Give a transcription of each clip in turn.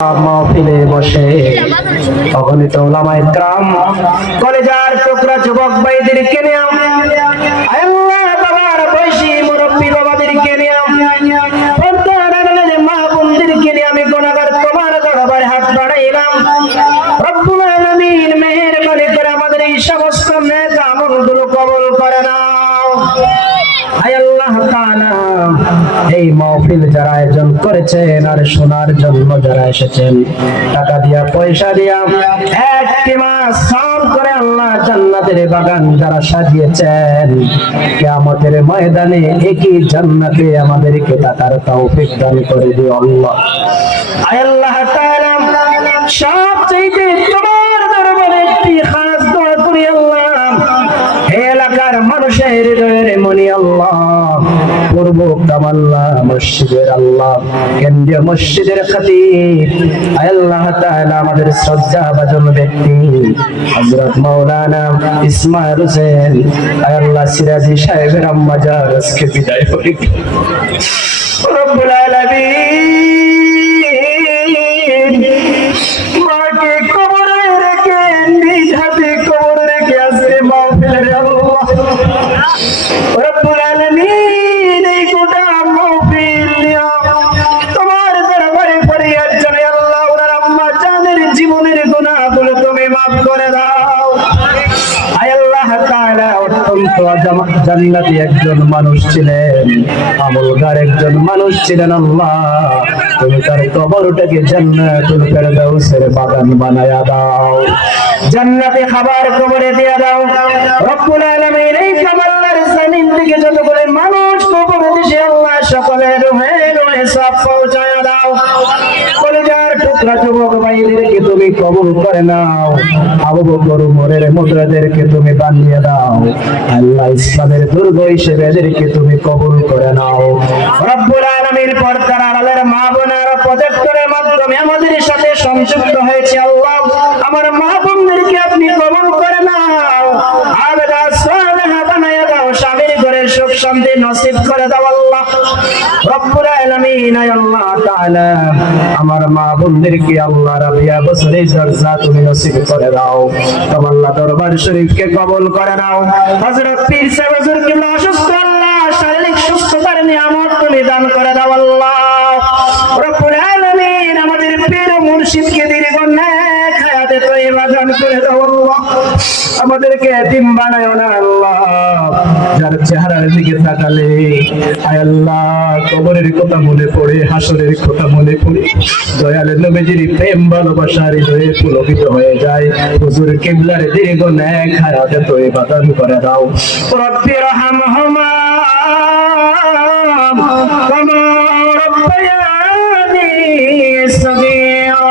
মাহফিলে বসে অগণিত উলামায়ে কেরাম কলেজার টুকরা যুবক ভাইদেরকে নিয়ে আল্লাহ বাবার বয়সী মুরব্বী বাবাদেরকে নিয়ে মা বোনদেরকে নিয়ে আমি গুনাহগার তোমার দরবারে হাত বাড়াইলাম। রব্বুল আলামিন মেহেরবানি করে আমাদের এই সমস্ত নেক আমলগুলো কবুল করে নাও। আয় আল্লাহ তাআলা, এই মাহফিল যারা আয়োজন করেছেন আর শোনার জন্য যারা এসেছেন, টাকা দিয়া পয়সা দিয়া একটি মাস শ্রম করে আল্লাহ জান্নাতের বাগান যারা সাজিয়েছেন, কিয়ামতের ময়দানে একই জান্নাতে আমাদেরকে থাকার তৌফিক দান করে দিও আল্লাহ। আয় আল্লাহ তাআলা, সবচেয়ে তোমার দরবারে একটি খাস দোয়া করি আল্লাহ, এলাকার মানুষের হৃদয়ের মনি আল্লাহ, পূর্ব কামাল্লা মসজিদের আল্লাহ, কেন্দ্রীয় মসজিদের খতিব আল্লাহ তাআলা, আমাদের শ্রদ্ধাভাজন ব্যক্তি হযরত মাওলানা ইসমাইল হোসেন আল্লাহ সিরাজি সাহেবের আম্মা জান আজকে বিদায় করি। রব্বুল আলামিন মাকে কবরে রেখে নিজ হাতে কবরে রেখে আজকে মাহফিলের আল্লাহ রব্বুল আলামিন এই গোটা মাহফিল নিয়া তোমার দরবারে ফরিয়াদ জানাই আল্লাহ, ওনার আম্মা জানের জীবনের গুনাহগুলো তুমি মাফ করে দাও। আয় আল্লাহ তাআলা, অত্যন্ত জান্নাতি একজন মানুষ ছিলেন, আমলগার একজন মানুষ ছিলেন আল্লাহ, তুমি তার কবরটাকে জান্নাতুল ফেরদাউসের বাগান বানায়া দাও, জান্নাতে খাবার কবরে দিয়া দাও। রব্বুল আলামিন এই কামাল্লার জমিন থেকে যতগুলো মানুষ কবরে দিছে আল্লাহ, সকলের রুহে রুহে সব পৌঁছায়া দাও। কলিজার টুকরা যুবক ভাইদেরকে তুমি কবুল করে নাও, আবু বকর উমরের মুদ্রাদেরকে তুমি বানিয়ে দাও আল্লাহ, ইসলামের দুর্গ হিসেবে এদেরকে তুমি কবুল করে নাও। রব্বুল আলামিন পর্দার আড়ালের মা বোনেরা প্রজেক্টরের মাধ্যমে আমাদের সাথে সংযুক্ত হয়েছে আল্লাহ, আমার মা বোনদেরকে আপনি কবুল করে নাও, আবেদা সালেহা বানায়া দাও, স্বামীর ঘরে সুখ শান্তি নসিব করে দাও আল্লাহ। রব্বুল আলামিন আল্লাহ তাআলা, আমার মা বোনদেরকে আল্লাহ রাবিয়া বছরে দরজা তুমি নসিব করে দাও, তোমার আল্লাহ দরবার শরীফকে কবুল করে নাও। হযরত পীর সাহেব হুজুর কিবলা অসুস্থ আল্লাহ, শারীরিক সুস্থতার নিয়ামত তুমি দান করে দাও আল্লাহ। রব্বুল আলামিন আমাদের পীর মুর্শিদকে দীর্ঘ নেক হায়াতে তয়্যিবা দান করে দাও আল্লাহ, আমাদেরকে এতিম বানায়ো না আল্লাহ, যার চেহারার দিকে তাকালে আয় আল্লাহ কবরের কথা মনে পড়ে, হাসরের কথা মনে পড়ে, দয়াল নবীজির প্রেম ভালোবাসার হৃদয়ে পুলকিত হয়ে যায়। হুজুর কিবলার দীর্ঘ নেক হায়াতে তয়্যিবা দান করে দাও। রব্বি রহমহুমা কামা রব্বায়ানি সগীরা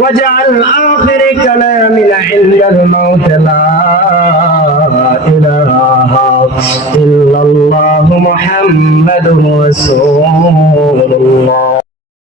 ওয়াজআল আখির কালামিনা ইনদাল মাউত লা ইলাহা ইল্লাল্লাহু মুহাম্মাদুর রাসূলুল্লাহ।